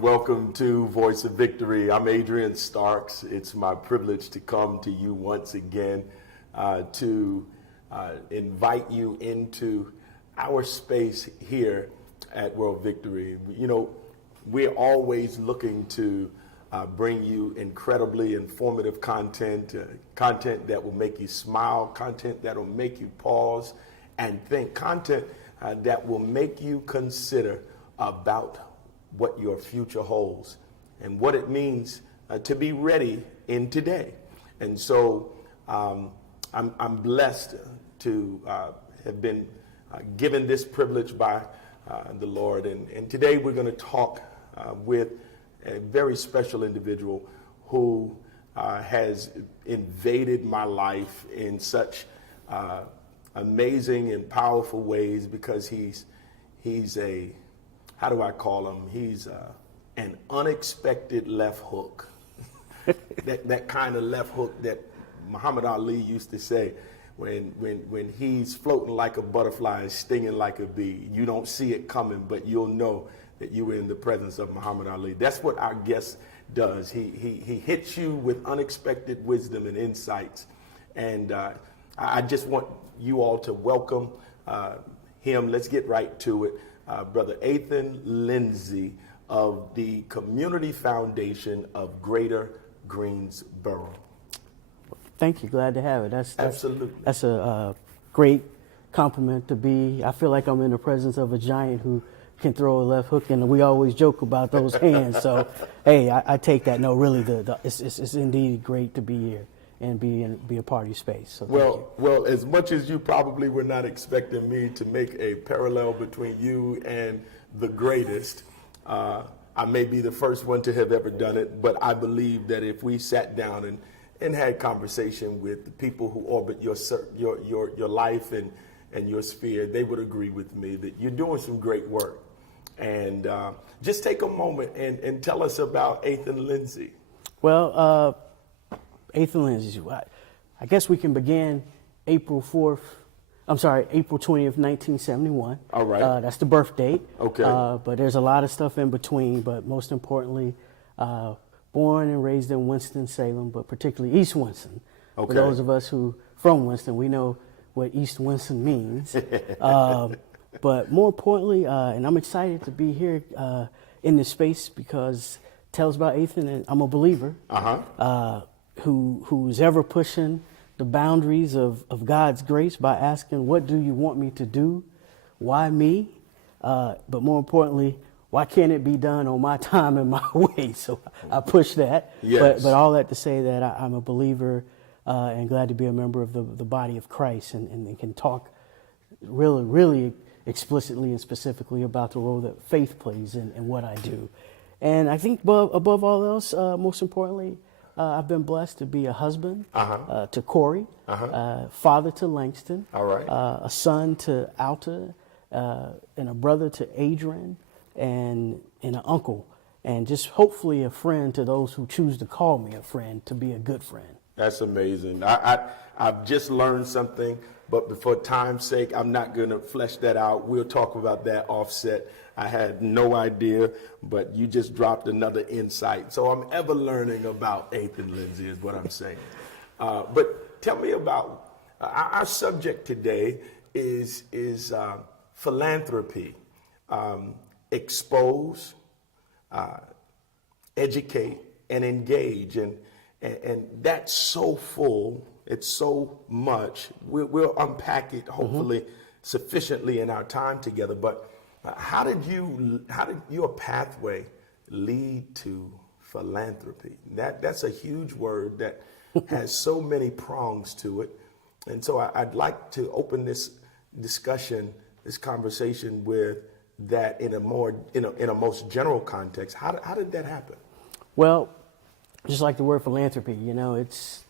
and welcome to Voice of Victory. I'm Adrian Starks. It's my privilege to come to you once again to invite you into our space here at World Victory. You know, we're always looking to bring you incredibly informative content, content that will make you smile, content that will make you pause and think, content that will make you consider about what your future holds and what it means to be ready in today. And so I'm blessed to have been given this privilege by the Lord. And today we're going to talk with a very special individual who has invaded my life in such amazing and powerful ways, because he's a, how do I call him? He's an unexpected left hook. that kind of left hook that Muhammad Ali used to say, when he's floating like a butterfly and stinging like a bee. You don't see it coming, but you'll know that you were in the presence of Muhammad Ali. That's what our guest does. He hits you with unexpected wisdom and insights. And I just want you all to welcome him. Let's get right to it. Brother Ethan Lindsay of the Community Foundation of Greater Greensboro. Thank you. Glad to have it. Absolutely. That's a great compliment to be. I feel like I'm in the presence of a giant who can throw a left hook, and we always joke about those hands. So, hey, I take that. No, really, it's indeed great to be here and be a part of your space. So well, as much as you probably were not expecting me to make a parallel between you and the greatest, I may be the first one to have ever done it, but I believe that if we sat down and had conversation with the people who orbit your life and your sphere, they would agree with me that you're doing some great work. And just take a moment and tell us about Ethan Lindsay. Well, Ethan Lindsay, I guess we can begin April 20th, 1971. All right. That's the birth date. Okay. But there's a lot of stuff in between, but most importantly, born and raised in Winston-Salem, but particularly East Winston. Okay. For those of us who from Winston, we know what East Winston means. But more importantly, and I'm excited to be here in this space because it tells about Ethan, and I'm a believer. Who's ever pushing the boundaries of God's grace by asking, what do you want me to do? Why me? But more importantly, why can't it be done on my time and my way? So I push that. Yes. But all that to say that I'm a believer and glad to be a member of the body of Christ and can talk really, really explicitly and specifically about the role that faith plays in what I do. And I think above all else, most importantly, I've been blessed to be a husband to Corey, father to Langston, All right. A son to Alta, and a brother to Adrian, and an uncle, and just hopefully a friend to those who choose to call me a friend, to be a good friend. That's amazing. I've just learned something, but for time's sake, I'm not going to flesh that out. We'll talk about that offset. I had no idea, but you just dropped another insight. So I'm ever learning about Ethan Lindsay is what I'm saying. But tell me about, our subject today is philanthropy. Expose, educate, and engage. And that's so full. It's so much. We'll unpack it hopefully sufficiently in our time together. But how did your pathway lead to philanthropy? That's a huge word that has so many prongs to it. And so I'd like to open this discussion, this conversation with that in a most general context. How did that happen? Well, just like the word philanthropy, it's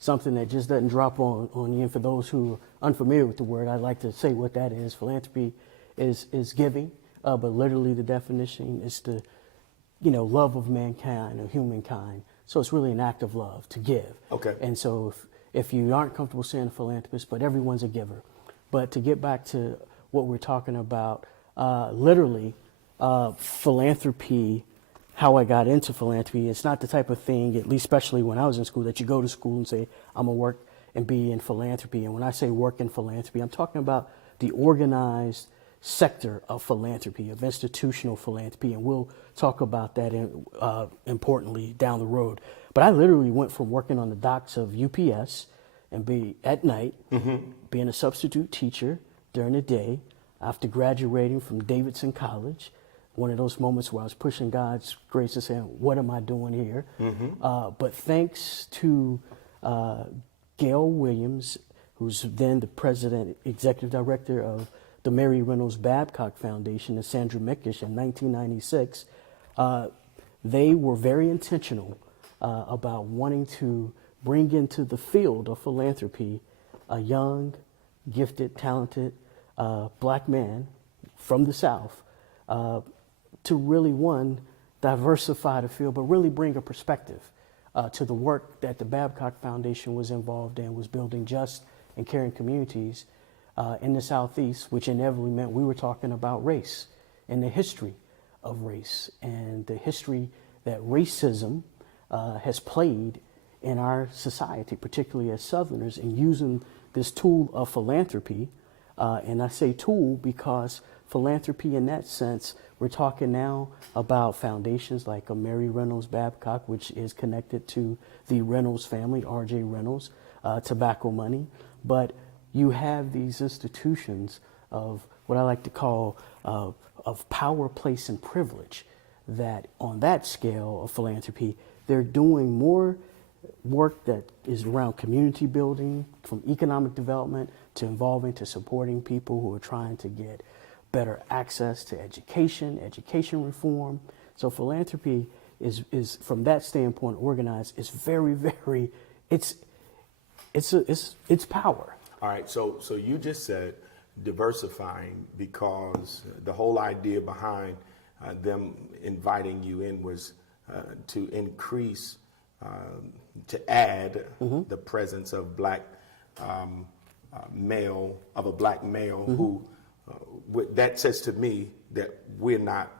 something that just doesn't drop on you. And for those who are unfamiliar with the word, I'd like to say what that is. Philanthropy is giving, but literally the definition is the, love of mankind or humankind. So it's really an act of love to give. Okay. And so if you aren't comfortable saying a philanthropist, but everyone's a giver. But to get back to what we're talking about, literally, philanthropy how I got into philanthropy. It's not the type of thing, at least especially when I was in school, that you go to school and say, I'm going to work and be in philanthropy. And when I say work in philanthropy, I'm talking about the organized sector of philanthropy, of institutional philanthropy. And we'll talk about that importantly down the road. But I literally went from working on the docks of UPS and be at night, being a substitute teacher during the day, after graduating from Davidson College, one of those moments where I was pushing God's grace and saying, what am I doing here? But thanks to Gail Williams, who's then the president, executive director of the Mary Reynolds Babcock Foundation, and Sandra Mickish in 1996, they were very intentional about wanting to bring into the field of philanthropy a young, gifted, talented black man from the South to really, one, diversify the field, but really bring a perspective to the work that the Babcock Foundation was involved in, was building just and caring communities in the Southeast, which inevitably meant we were talking about race and the history of race and the history that racism has played in our society, particularly as Southerners, in using this tool of philanthropy. And I say tool because philanthropy in that sense, we're talking now about foundations like a Mary Reynolds Babcock, which is connected to the Reynolds family, R.J. Reynolds, tobacco money. But you have these institutions of what I like to call of power, place, and privilege that on that scale of philanthropy, they're doing more work that is around community building, from economic development to involving to supporting people who are trying to get better access to education, education reform. So philanthropy is from that standpoint organized. It's very, very, it's power. All right, so you just said diversifying, because the whole idea behind them inviting you in was to increase, to add the presence of black male, of a black male who, that says to me that we're not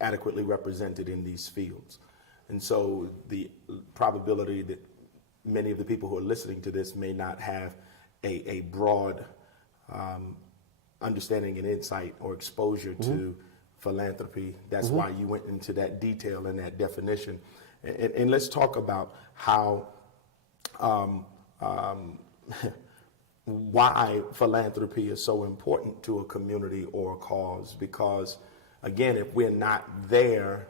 adequately represented in these fields. And so the probability that many of the people who are listening to this may not have a broad understanding and insight or exposure to philanthropy. That's why you went into that detail and that definition. And let's talk about how, why philanthropy is so important to a community or a cause. Because, again, if we're not there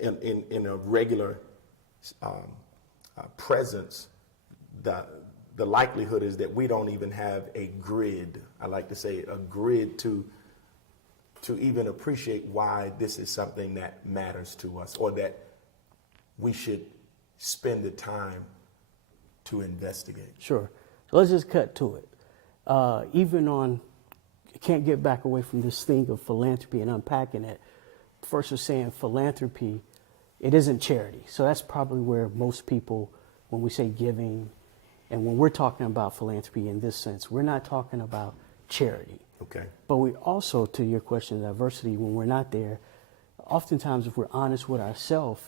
in a regular presence, the likelihood is that we don't even have a grid. I like to say a grid to even appreciate why this is something that matters to us, or that we should spend the time to investigate. Sure. So let's just cut to it. Even on, I can't get back away from this thing of philanthropy and unpacking it. First, we're saying philanthropy, it isn't charity. So that's probably where most people, when we say giving, and when we're talking about philanthropy in this sense, we're not talking about charity. Okay. But we also, to your question, diversity, when we're not there, oftentimes if we're honest with ourselves,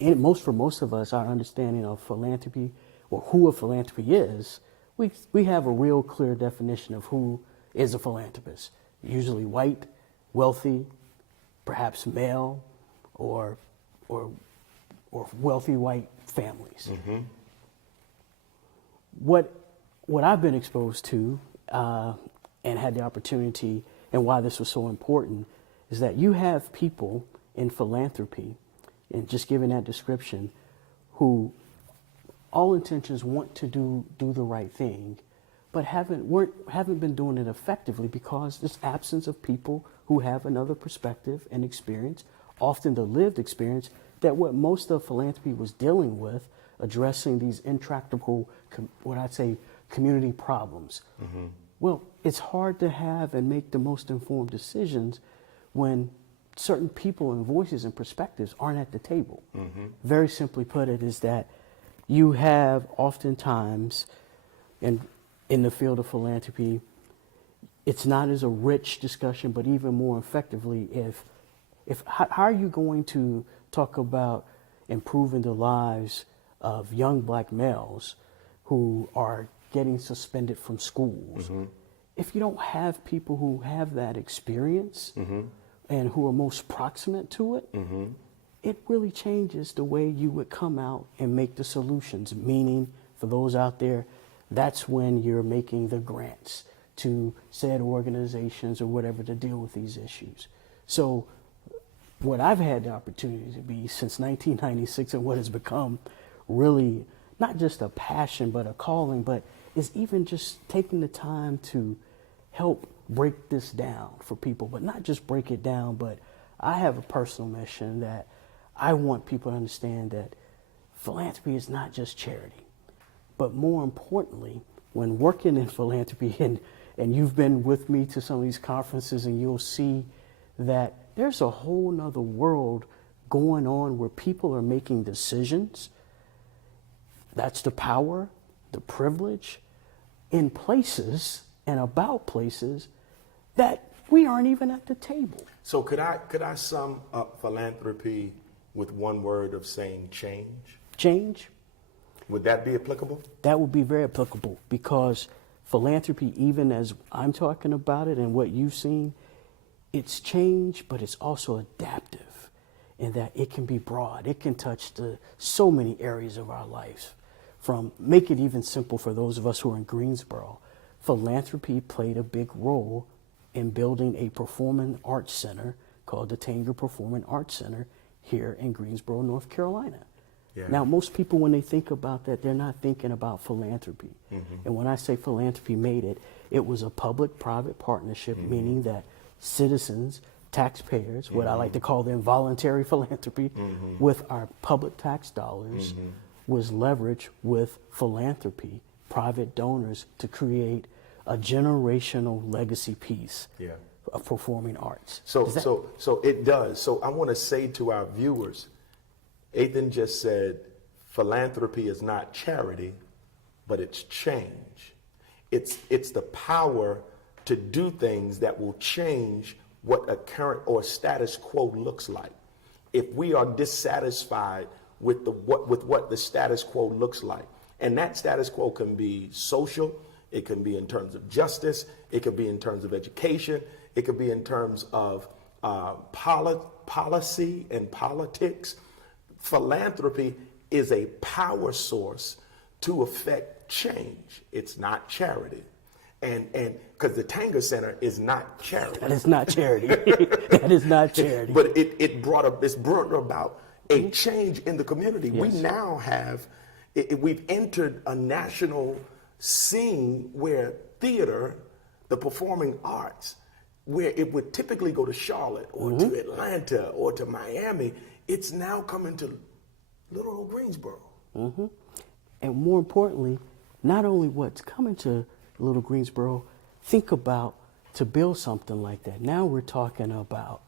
for most of us, our understanding of philanthropy or who a philanthropy is, we have a real clear definition of who is a philanthropist. Usually white, wealthy, perhaps male, or wealthy white families. What I've been exposed to and had the opportunity, and why this was so important, is that you have people in philanthropy, and just giving that description, who all intentions want to do the right thing, but haven't been doing it effectively because this absence of people who have another perspective and experience, often the lived experience, that what most of philanthropy was dealing with, addressing these intractable, what I'd say, community problems. Well, it's hard to have and make the most informed decisions when certain people and voices and perspectives aren't at the table. Very simply put, it is that you have oftentimes, in the field of philanthropy, it's not as a rich discussion, but even more effectively, how are you going to talk about improving the lives of young black males who are getting suspended from schools. If you don't have people who have that experience and who are most proximate to it, it really changes the way you would come out and make the solutions. Meaning, for those out there, that's when you're making the grants to said organizations or whatever to deal with these issues. So what I've had the opportunity to be since 1996 and what has become really not just a passion but a calling, but is even just taking the time to help break this down for people, but not just break it down, but I have a personal mission that I want people to understand that philanthropy is not just charity, but more importantly, when working in philanthropy, and you've been with me to some of these conferences, and you'll see that there's a whole nother world going on where people are making decisions. That's the power, the privilege in places and about places that we aren't even at the table. So could I sum up philanthropy with one word of saying change? Change? Would that be applicable? That would be very applicable, because philanthropy, even as I'm talking about it and what you've seen, it's change, but it's also adaptive in that it can be broad. It can touch so many areas of our lives. From make it even simple for those of us who are in Greensboro, philanthropy played a big role in building a performing arts center called the Tanger Performing Arts Center here in Greensboro, North Carolina. Yeah. Now, most people, when they think about that, they're not thinking about philanthropy. And when I say philanthropy made it, it was a public-private partnership, meaning that citizens, taxpayers, what I like to call the involuntary philanthropy, with our public tax dollars, was leveraged with philanthropy, private donors, to create a generational legacy piece of performing arts. So it does. So I want to say to our viewers, Ethan just said, philanthropy is not charity, but it's change. It's the power to do things that will change what a current or status quo looks like. If we are dissatisfied with what the status quo looks like, and that status quo can be social, it can be in terms of justice, it could be in terms of education, it could be in terms of policy and politics. Philanthropy is a power source to affect change. It's not charity. And because the Tanger Center is not charity. That is not charity. That is not charity. But it's brought about a change in the community. Yes. We now have, we've entered a national scene where theater, the performing arts, where it would typically go to Charlotte or to Atlanta or to Miami, it's now coming to little old Greensboro. And more importantly, not only what's coming to little Greensboro, think about to build something like that. Now we're talking about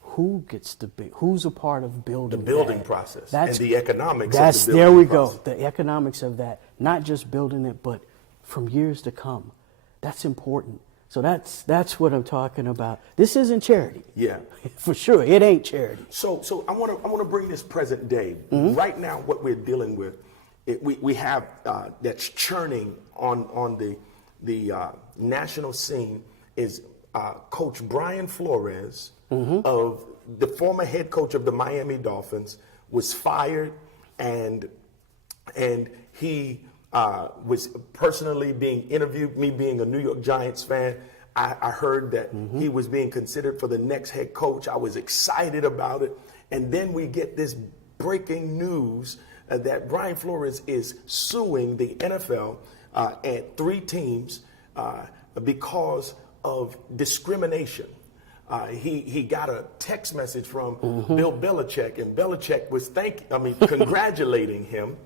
who gets to be, who's a part of building the building that. process That's, and the economics that's, of the building there we process. go, the economics of that, not just building it, but from years to come. That's important. So that's what I'm talking about. This isn't charity. Yeah. For sure, it ain't charity. So I want to bring this present day. Right now, what we're dealing with, we have that's churning on the national scene is Coach Brian Flores, of the former head coach of the Miami Dolphins, was fired, and he was personally being interviewed. Me being a New York Giants fan, I heard that he was being considered for the next head coach. I was excited about it. And then we get this breaking news that Brian Flores is suing the NFL and 3 teams because of discrimination. He got a text message from Bill Belichick, and Belichick was congratulating him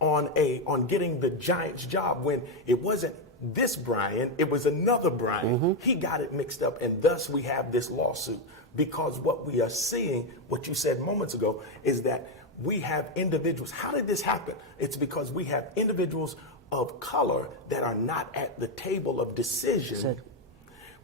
on getting the Giants job, when it wasn't this Brian, it was another Brian. He got it mixed up, and thus we have this lawsuit. Because what we are seeing, what you said moments ago, is that we have individuals. How did this happen? It's because we have individuals of color that are not at the table of decision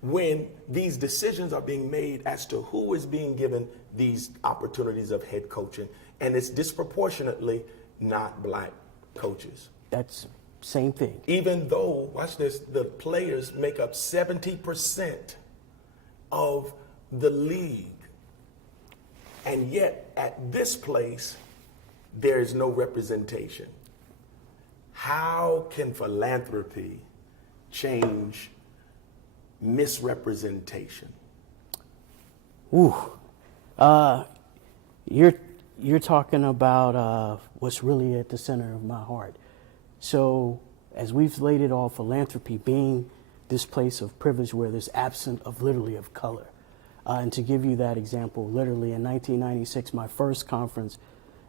when these decisions are being made as to who is being given these opportunities of head coaching, and it's disproportionately not black coaches. That's same thing. Even though, watch this, the players make up 70% of the league. And yet, at this place, there is no representation. How can philanthropy change misrepresentation? Ooh, you're talking about what's really at the center of my heart. So, as we've laid it all, philanthropy being this place of privilege where there's absent of literally of color. And to give you that example, literally in 1996, my first conference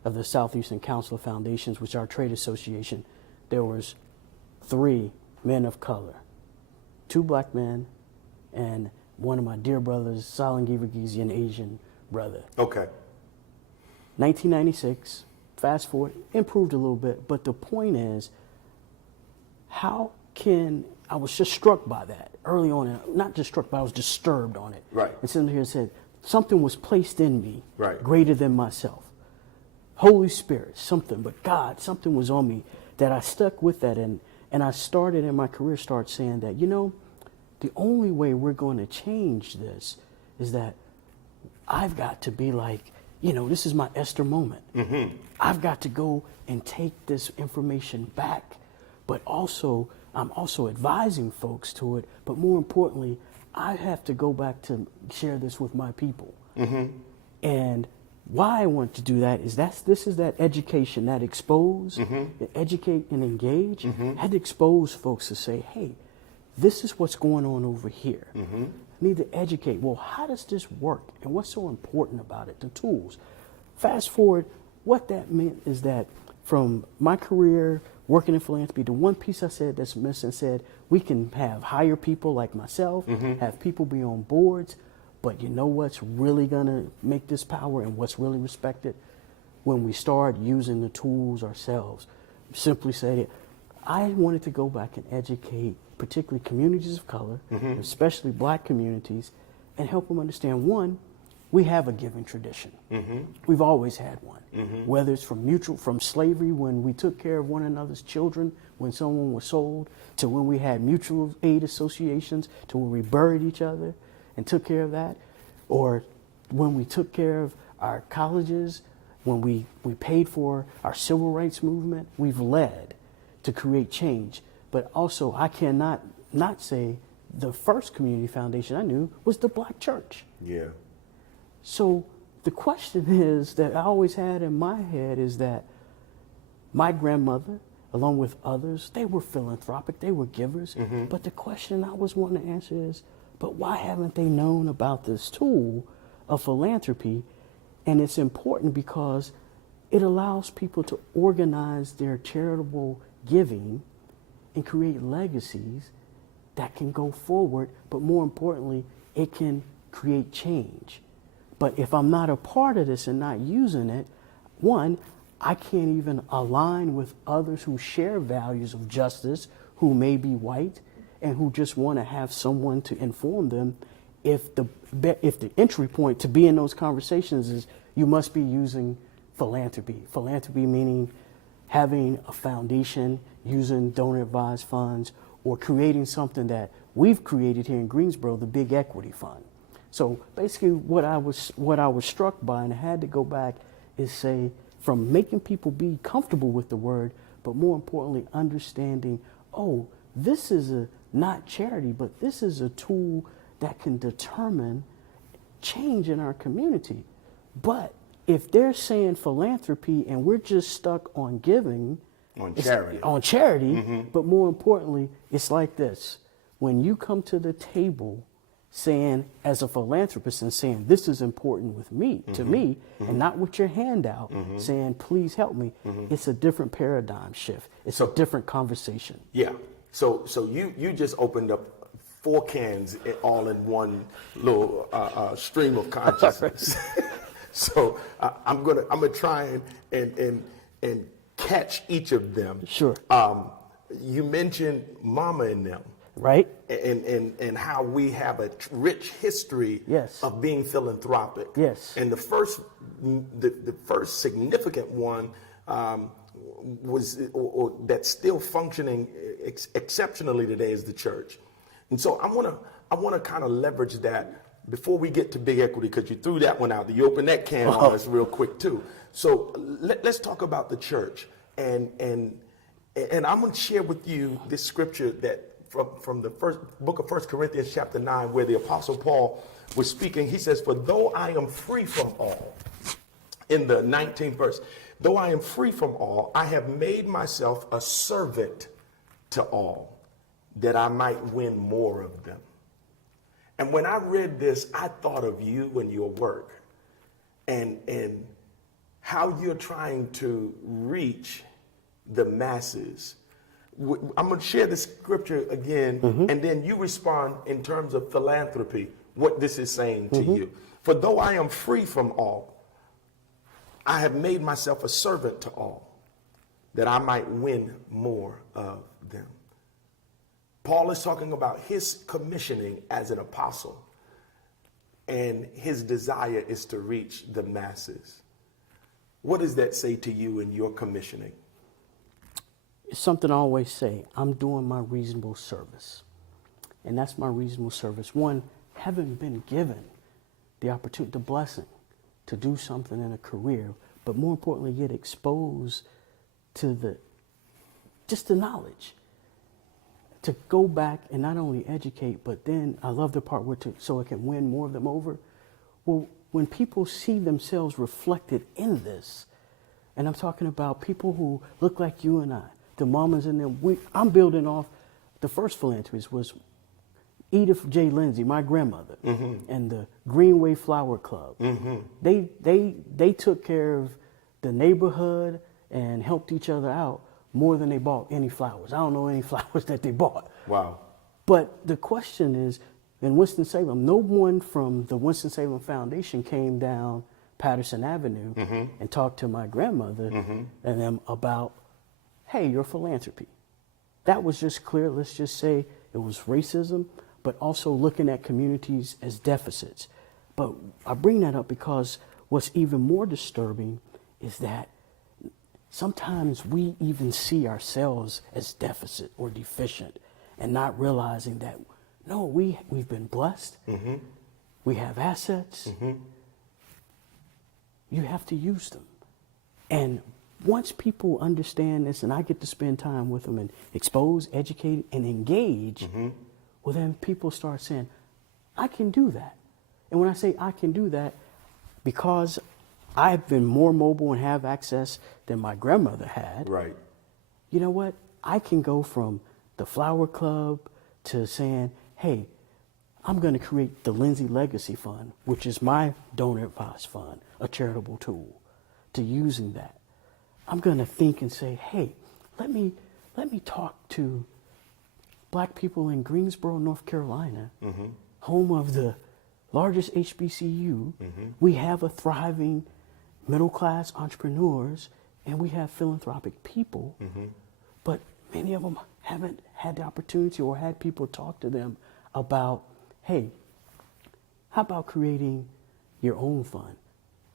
of the Southeastern Council of Foundations, which is our trade association, there was 3 men of color, 2 black men, and one of my dear brothers, Salan Givergizi, an Asian brother. Okay. 1996, fast forward, improved a little bit, but the point is, I was just struck by that early on, and not just struck, but I was disturbed on it. Right. And sitting here and said, something was placed in me Right. greater than myself. Holy Spirit, something, but God, something was on me that I stuck with that, and I started in my career, saying that, the only way we're going to change this is that I've got to be like, this is my Esther moment. Mm-hmm. I've got to go and take this information back, but also I'm also advising folks to it. But more importantly, I have to go back to share this with my people. Mm-hmm. And why I want to do that is this is that education, that expose, educate and engage. I had to expose folks to say, hey, this is what's going on over here. I need to educate. Well, how does this work? And what's so important about it? The tools. Fast forward, what that meant is that from my career working in philanthropy, the one piece I said that's missing said we can hire people like myself, have people be on boards, but you know what's really gonna make this power and what's really respected? When we start using the tools ourselves. Simply said it, I wanted to go back and educate particularly communities of color, especially black communities, and help them understand, one, we have a giving tradition. We've always had one. Whether it's from slavery when we took care of one another's children when someone was sold, to when we had mutual aid associations, to when we buried each other and took care of that, or when we took care of our colleges, when we paid for our civil rights movement, we've led to create change. But also, I cannot not say the first community foundation I knew was the Black church. Yeah. So the question is that I always had in my head is that my grandmother, along with others, they were philanthropic, they were givers. But the question I always want to answer is, but why haven't they known about this tool of philanthropy? And it's important because it allows people to organize their charitable giving and create legacies that can go forward, but more importantly, it can create change. But if I'm not a part of this and not using it, one, I can't even align with others who share values of justice, who may be white, and who just want to have someone to inform them. If the entry point to be in those conversations is you must be using philanthropy. Philanthropy meaning having a foundation, using donor advised funds, or creating something that we've created here in Greensboro, the Big Equity Fund. So basically what I was struck by, and I had to go back, is say, from making people be comfortable with the word, but more importantly, understanding, oh, this is not charity, but this is a tool that can determine change in our community. But if they're saying philanthropy and we're just stuck on giving, on charity, but more importantly, it's like this. When you come to the table saying, as a philanthropist, and saying, this is important with me, to me, and not with your hand out, saying, please help me, it's a different paradigm shift. It's a different conversation. Yeah. So you just opened up 4 cans all in one little stream of consciousness. So I'm gonna try and catch each of them. Sure. You mentioned Mama and them. Right. And how we have a rich history Yes. of being philanthropic. Yes. And the first significant one was, or that's still functioning exceptionally today, is the church. And so I want to kind of leverage that before we get to big equity, because you threw that one out. You opened that can on us real quick too. So let's talk about the church, and I'm going to share with you this scripture that from the first book of 1 Corinthians chapter 9, where the Apostle Paul was speaking. He says, "For though I am free from all," in the 19th verse, "though I am free from all, I have made myself a servant to all, that I might win more of them." And when I read this, I thought of you and your work, and how you're trying to reach the masses. I'm going to share the scripture again, and then you respond in terms of philanthropy, what this is saying to you. "For though I am free from all, I have made myself a servant to all, that I might win more of them." Paul is talking about his commissioning as an apostle, and his desire is to reach the masses. What does that say to you in your commissioning? It's something I always say. I'm doing my reasonable service. And that's my reasonable service. One, having been given the opportunity, the blessing to do something in a career, but more importantly, get exposed to just the knowledge. To go back and not only educate, but then I love the part where so I can win more of them over. Well, when people see themselves reflected in this, and I'm talking about people who look like you and I, the mamas and them, I'm building off, the first philanthropist was Edith J. Lindsay, my grandmother, and the Greenway Flower Club. They took care of the neighborhood and helped each other out more than they bought any flowers. I don't know any flowers that they bought. Wow. But the question is, in Winston-Salem, no one from the Winston-Salem Foundation came down Patterson Avenue and talked to my grandmother and them about, hey, your philanthropy. That was just clear. Let's just say it was racism, but also looking at communities as deficits. But I bring that up because what's even more disturbing is that sometimes we even see ourselves as deficit or deficient and not realizing that, no, we've been blessed. We have assets. You have to use them. And once people understand this and I get to spend time with them and expose, educate, and engage, well, then people start saying, I can do that. And when I say I can do that, because I've been more mobile and have access than my grandmother had. Right. You know what? I can go from the flower club to saying, hey, I'm going to create the Lindsay Legacy Fund, which is my donor advised fund, a charitable tool, to using that. I'm going to think and say, hey, let me talk to black people in Greensboro, North Carolina, home of the largest HBCU. We have a thriving middle-class entrepreneurs, and we have philanthropic people, but many of them haven't had the opportunity or had people talk to them about, hey, how about creating your own fund?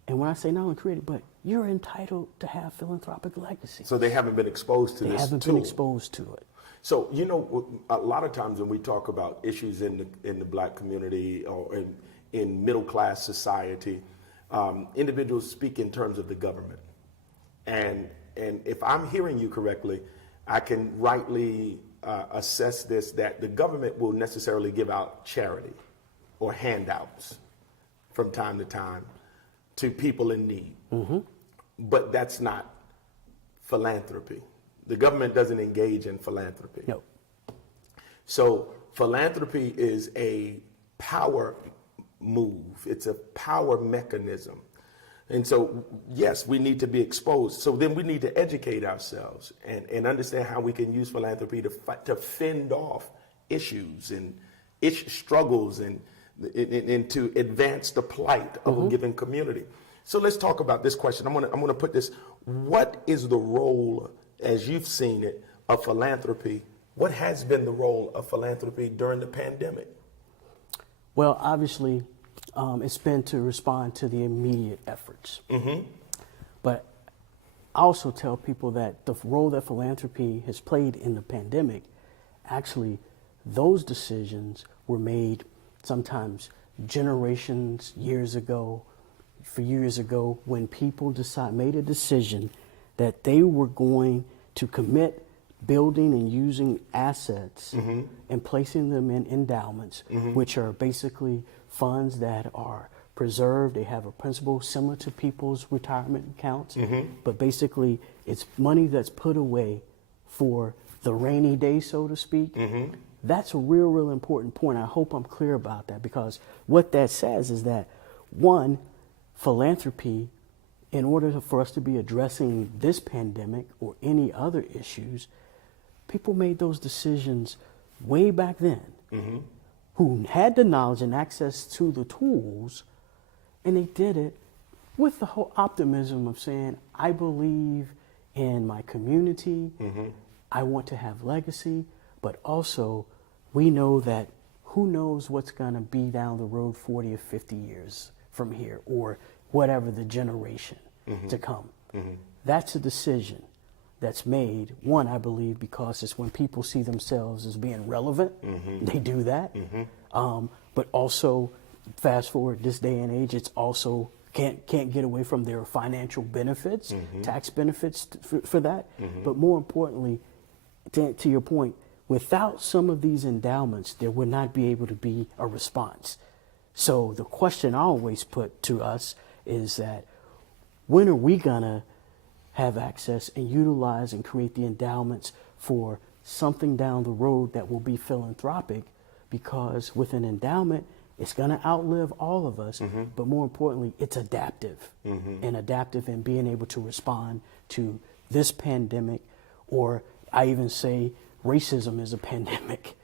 And when I say not only create it, but you're entitled to have philanthropic legacy. So they haven't been exposed to this They haven't tool. been exposed to it. So, you know, a lot of times when we talk about issues in the black community or in middle-class society, individuals speak in terms of the government. And if I'm hearing you correctly, I can rightly assess this, that the government will necessarily give out charity or handouts from time to time to people in need. But that's not philanthropy. The government doesn't engage in philanthropy. No. So philanthropy is a power move. It's a power mechanism. And so, yes, we need to be exposed. So then we need to educate ourselves and understand how we can use philanthropy to fend off issues and struggles and to advance the plight of a given community. So let's talk about this question. I'm gonna put this. What is the role, as you've seen it, of philanthropy What has been the role of philanthropy during the pandemic? Well, obviously, it's been to respond to the immediate efforts. But I also tell people that the role that philanthropy has played in the pandemic, actually, those decisions were made sometimes generations, years ago, when people made a decision that they were going to commit building and using assets and placing them in endowments, which are basically funds that are preserved. They have a principle similar to people's retirement accounts, but basically it's money that's put away for the rainy day, so to speak. That's a real important point. I hope I'm clear about that, because what that says is that, one, philanthropy, in order for us to be addressing this pandemic or any other issues, people made those decisions way back then, who had the knowledge and access to the tools, and they did it with the whole optimism of saying, I believe in my community, I want to have legacy, but also we know that who knows what's going to be down the road 40 or 50 years from here, or whatever the generation to come. That's a decision that's made, one, I believe, because it's when people see themselves as being relevant, they do that. But also, fast forward this day and age, it's also can't get away from their financial benefits, tax benefits for that. But more importantly, to your point, without some of these endowments, there would not be able to be a response. So the question I always put to us is that, when are we gonna have access and utilize and create the endowments for something down the road that will be philanthropic? Because with an endowment, it's gonna outlive all of us, but more importantly, it's adaptive, and adaptive in being able to respond to this pandemic, or I even say racism is a pandemic.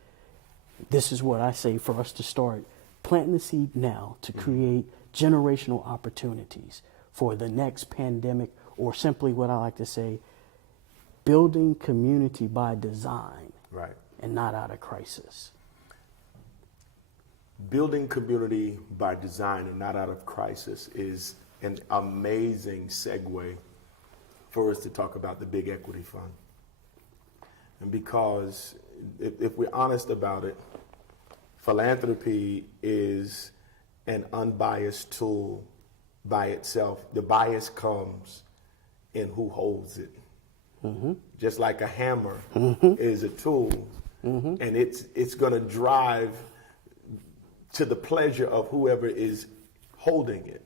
This is what I say for us to start planting the seed now to create generational opportunities for the next pandemic, or simply what I like to say, building community by design, Right. and not out of crisis. Building community by design and not out of crisis is an amazing segue for us to talk about the Big Equity Fund. And because if we're honest about it, philanthropy is an unbiased tool by itself. The bias comes in who holds it. Just like a hammer is a tool, and it's going to drive to the pleasure of whoever is holding it.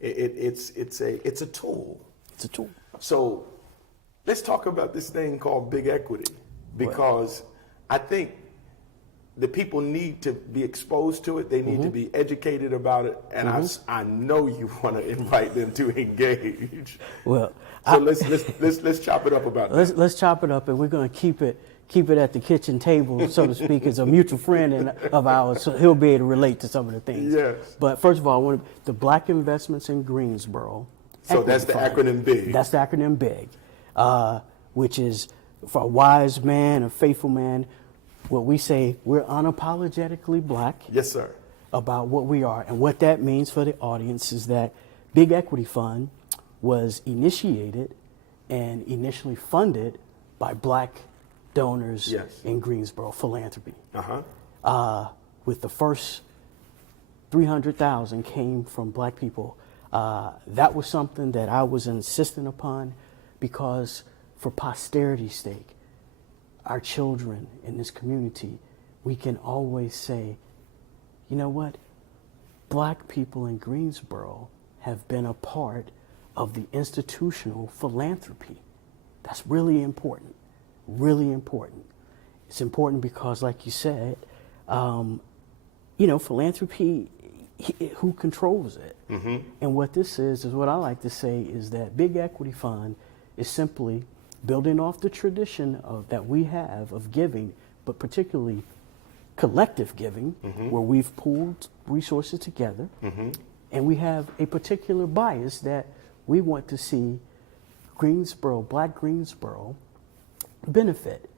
It's a tool. It's a tool. So let's talk about this thing called Big Equity, because I think the people need to be exposed to it. They need to be educated about it, and I know you want to invite them to engage. Well, so let's chop it up about that. Let's chop it up, and we're going to keep it at the kitchen table, so to speak. As a mutual friend of ours, so he'll be able to relate to some of the things. Yes. But first of all, the Black Investments in Greensboro. So that's the acronym BIG. That's the acronym BIG, which is for a wise man, a faithful man. What we say, we're unapologetically black. Yes, sir. About what we are. And what that means for the audience is that Big Equity Fund was initiated and initially funded by black donors in Greensboro, philanthropy. With the first 300,000 came from black people. That was something that I was insistent upon, because for posterity's sake, our children in this community, we can always say, you know what? Black people in Greensboro have been a part of the institutional philanthropy. That's really important, really important. It's important because, like you said, philanthropy, who controls it? And what this is what I like to say is that Big Equity Fund is simply building off the tradition that we have of giving, but particularly collective giving, where we've pooled resources together, and we have a particular bias that we want to see Greensboro, Black Greensboro, benefit.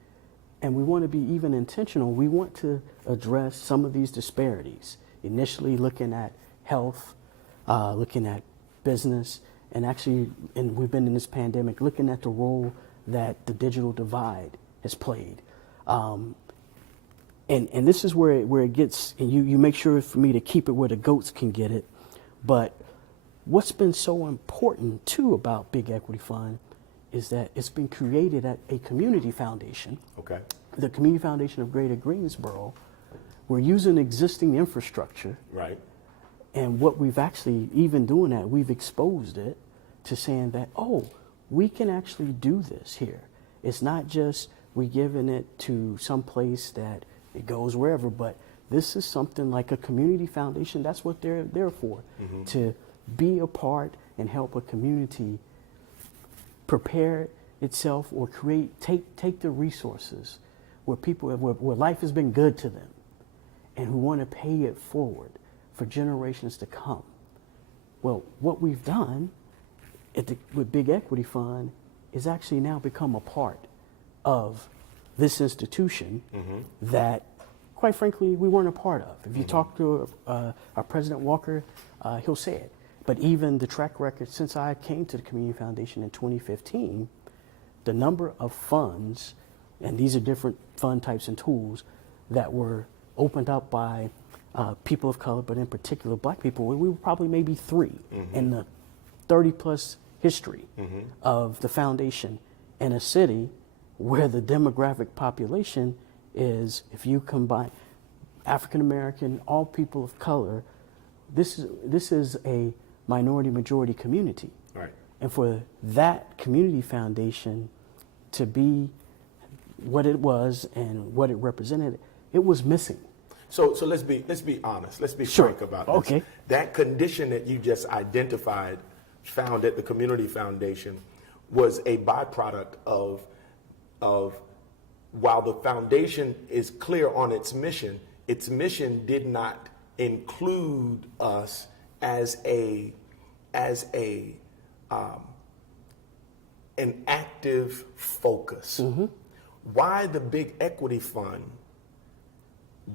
and we want to be even intentional. We want to address some of these disparities, initially looking at health, looking at business, and actually, and we've been in this pandemic, looking at the role that the digital divide has played. And this is where it gets, and you make sure for me to keep it where the goats can get it. But what's been so important too about Big Equity Fund is that it's been created at a community foundation. Okay. The Community Foundation of Greater Greensboro. We're using existing infrastructure. Right. And what we've actually, even doing that, we've exposed it to saying that, oh, we can actually do this here. It's not just we're giving it to some place that it goes wherever, but this is something like a community foundation. That's what they're there for, to be a part and help a community prepare itself or take the resources where people have, where life has been good to them and who want to pay it forward for generations to come. Well, what we've done with Big Equity Fund is actually now become a part of this institution that, quite frankly, we weren't a part of. If you talk to our President Walker, he'll say it. But even the track record since I came to the Community Foundation in 2015, the number of funds, and these are different fund types and tools that were opened up by people of color, but in particular Black people, we were probably maybe 3 in the 30-plus history of the foundation in a city where the demographic population is, if you combine African American, all people of color, this is a minority majority community. Right. And for that community foundation to be what it was and what it represented, it was missing. So let's be honest. Let's be Sure. frank about this. Okay. That condition that you just identified, found at the Community Foundation, was a byproduct of while the foundation is clear on its mission did not include us as an active focus. Why the Big Equity Fund?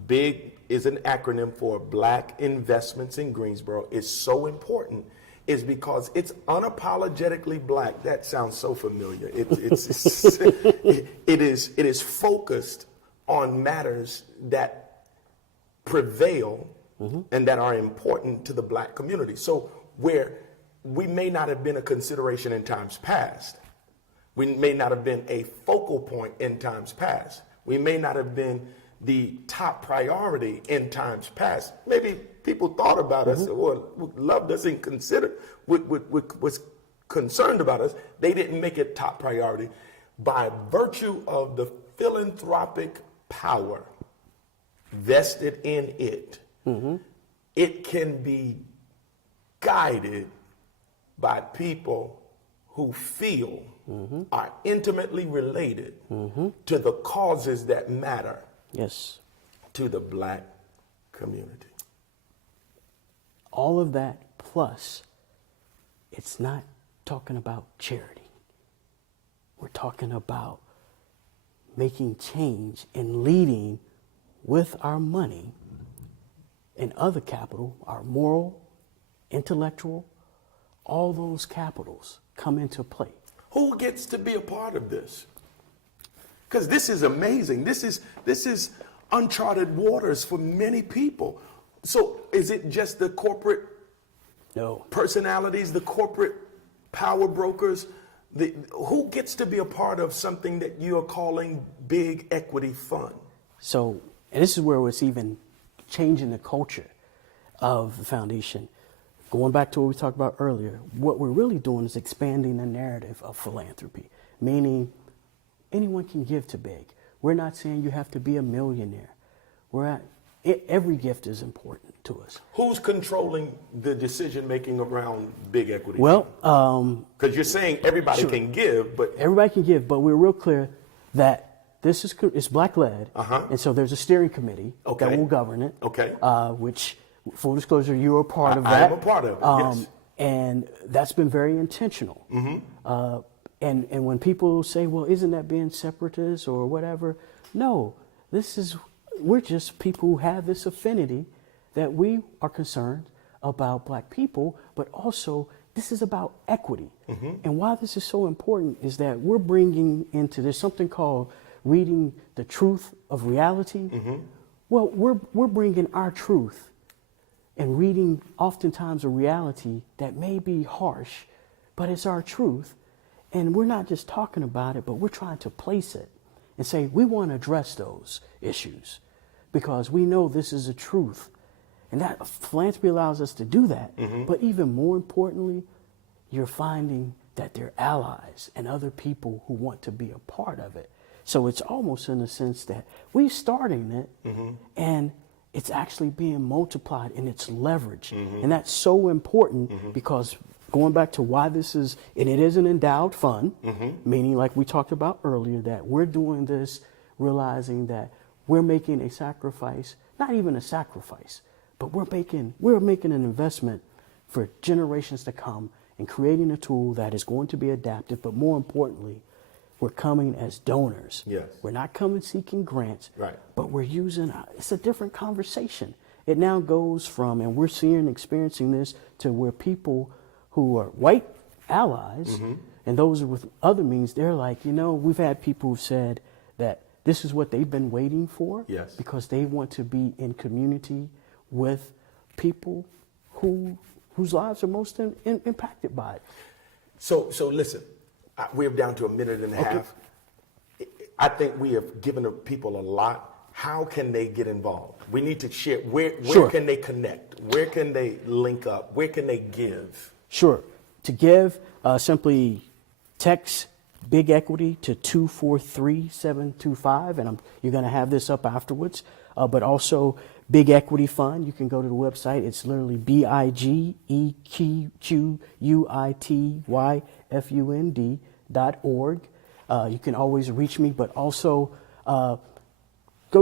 BIG is an acronym for Black Investments in Greensboro, is so important is because it's unapologetically Black. That sounds so familiar. It is focused on matters that prevail and that are important to the Black community. So where we may not have been a consideration in times past, we may not have been a focal point in times past, we may not have been the top priority in times past. Maybe people thought about us or loved us and considered, was concerned about us. They didn't make it top priority. By virtue of the philanthropic power vested in it, it can be guided by people who feel are intimately related to the causes that matter. Yes. To the Black community. All of that plus, it's not talking about charity. We're talking about making change and leading with our money and other capital, our moral, intellectual, all those capitals come into play. Who gets to be a part of this? Because this is amazing. This is uncharted waters for many people. So is it just the corporate personalities, the corporate power brokers? Who gets to be a part of something that you are calling Big Equity Fund? So, and this is where it's even changing the culture of the foundation. Going back to what we talked about earlier, what we're really doing is expanding the narrative of philanthropy, meaning anyone can give to Big. We're not saying you have to be a millionaire. Every gift is important to us. Who's controlling the decision making around Big Equity? Well, because you're saying everybody can give, but everybody can give, but we're real clear that it's Black led, and so there's a steering committee that will govern it. Okay. Which, full disclosure, you're a part of that. I am a part of it. Yes. And that's been very intentional. And when people say, well, isn't that being separatist or whatever? No, we're just people who have this affinity that we are concerned about black people, but also this is about equity. And why this is so important is that we're bringing there's something called reading the truth of reality. Well, we're bringing our truth and reading oftentimes a reality that may be harsh, but it's our truth. And we're not just talking about it, but we're trying to place it and say, we want to address those issues because we know this is a truth. And that philanthropy allows us to do that. But even more importantly, you're finding that they're allies and other people who want to be a part of it. So it's almost in a sense that we're starting it and it's actually being multiplied and it's leverage. And that's so important because going back to why this is, and it is an endowed fund, meaning like we talked about earlier, that we're doing this realizing that we're making a sacrifice, not even a sacrifice, but we're making an investment for generations to come and creating a tool that is going to be adaptive, but more importantly, we're coming as donors. Yes. We're not coming seeking grants, Right. but we're it's a different conversation. It now goes from, and we're seeing and experiencing this, to where people who are white allies and those with other means, they're like, we've had people who've said that this is what they've been waiting for. Yes. Because they want to be in community with people whose lives are most impacted by it. So listen, we're down to a minute and a half. I think we have given the people a lot. How can they get involved? We need to share. Where Sure. can they connect? Where can they link up? Where can they give? Sure. To give, simply text Big Equity to 243-725, and you're going to have this up afterwards. But also Big Equity Fund, you can go to the website. It's literally BIGEQUITYFUND.org. You can always reach me, but also go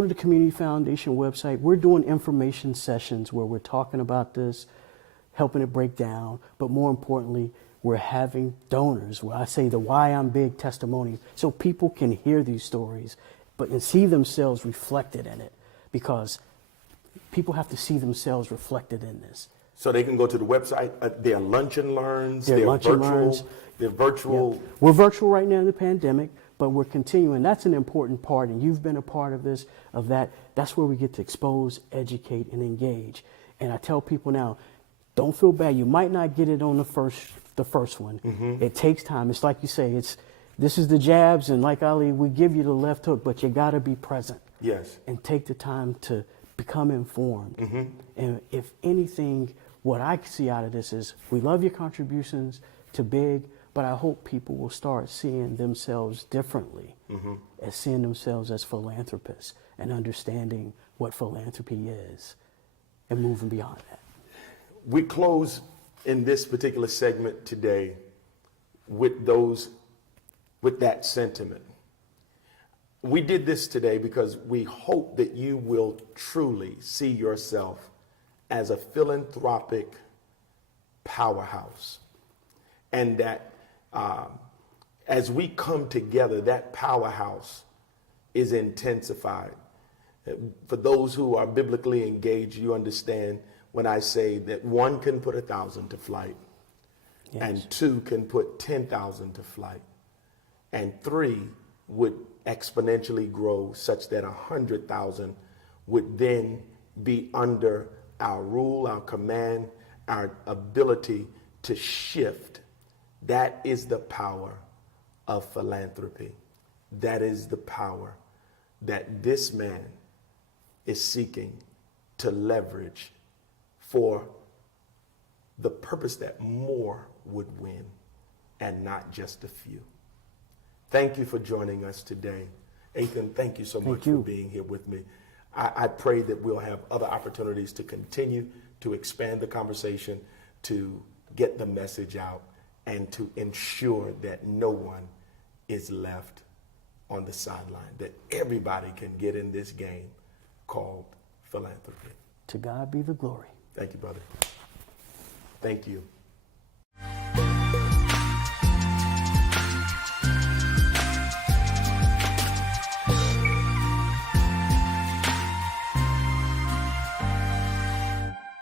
to the Community Foundation website. We're doing information sessions where we're talking about this, helping it break down, but more importantly, we're having donors where I say the why I'm big testimony so people can hear these stories and see themselves reflected in it, because people have to see themselves reflected in this. So they can go to the website. There are lunch and learns. There are lunch and learns. They're virtual. Yep. We're virtual right now in the pandemic, but we're continuing. That's an important part, and you've been a part of this, of that. That's where we get to expose, educate, and engage. And I tell people now, don't feel bad. You might not get it on the first one. It takes time. It's like you say, this is the jabs, and like Ali, we give you the left hook, but you got to be present. Yes. And take the time to become informed. And if anything, what I see out of this is we love your contributions to Big, but I hope people will start seeing themselves differently, as seeing themselves as philanthropists and understanding what philanthropy is and moving beyond that. We close in this particular segment today with that sentiment. We did this today because we hope that you will truly see yourself as a philanthropic powerhouse, and that as we come together, that powerhouse is intensified. For those who are biblically engaged, you understand when I say that 1 can put 1,000 to flight, Yes. and 2 can put 10,000 to flight, and 3 would exponentially grow such that 100,000 would then be under our rule, our command, our ability to shift. That is the power of philanthropy. That is the power that this man is seeking to leverage for the purpose that more would win and not just a few. Thank you for joining us today. Ethan, thank you so much for being here with me. I pray that we'll have other opportunities to continue to expand the conversation, to get the message out, and to ensure that no one is left on the sideline, that everybody can get in this game called philanthropy. To God be the glory. Thank you, brother. Thank you.